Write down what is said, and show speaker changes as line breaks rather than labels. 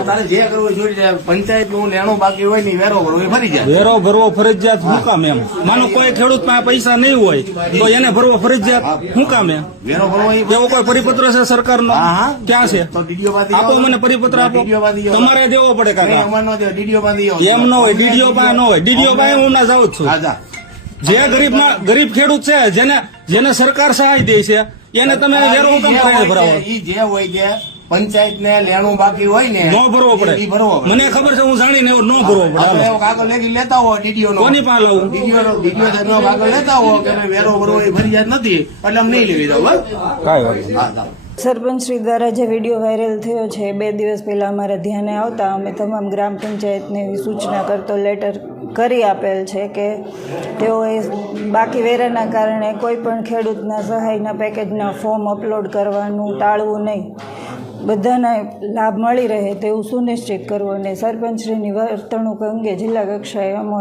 આ તારે જે કરવું જોઈ જાય પંચાયતનું લેણું બાકી હોય ને વેરો ભરવો એ ભરી જાય.
વેરો ભરવો ફરજિયાત શું કામ એમ? માનો કોઈ ખેડૂત પાસે પૈસા નહીં હોય તો એને ભરવો ફરજિયાત શું કામ એમ?
વેરો ભરવો
એવો કોઈ પરિપત્ર છે સરકારનો?
હા, હા.
ક્યાં છે? આપો મને પરિપત્ર આપો. તમારે દેવો પડે કાકા. એમ ન હોય ડીડીઓ પાસે ન હોય. ડીડીઓ પાસે હું ના જાઉં છું.
જે.
ગરીબ ગરીબ ખેડૂત છે જેને જેને સરકાર સહાય દે છે એને તમે વેરો ભરાવો.
જે હોય પંચાયત ને લેણું બાકી હોય ને
ન ભરવો પડે.
ભરવો
મને ખબર છે હું જાણીને એવો ન ભરવો પડે.
એવો કાગળ લેખી લેતા હો ડીડીઓ નો
કોની પાસે લઉં
ડીડીઓ નો ડીડીઓ નો કાગળ લેતા હો કે વેરો ભરવો એ ફરજિયાત નથી એટલે અમે નહીં લેવી દઉં બસ.
કાંઈ
ચાલો.
સરપંચ શ્રી દ્વારા જે વીડિયો વાયરલ થયો છે બે દિવસ પહેલાં અમારા ધ્યાને આવતા અમે તમામ ગ્રામ પંચાયતને એવી સૂચના કરતો લેટર કરી આપેલ છે કે તેઓએ બાકી વેરાના કારણે કોઈ પણ ખેડૂતના સહાયના પેકેજના ફોર્મ અપલોડ કરવાનું ટાળવું નહીં. બધાને લાભ મળી રહે તેવું સુનિશ્ચિત કરવું અને સરપંચશ્રીની વર્તણૂક અંગે જિલ્લા કક્ષાએ અમો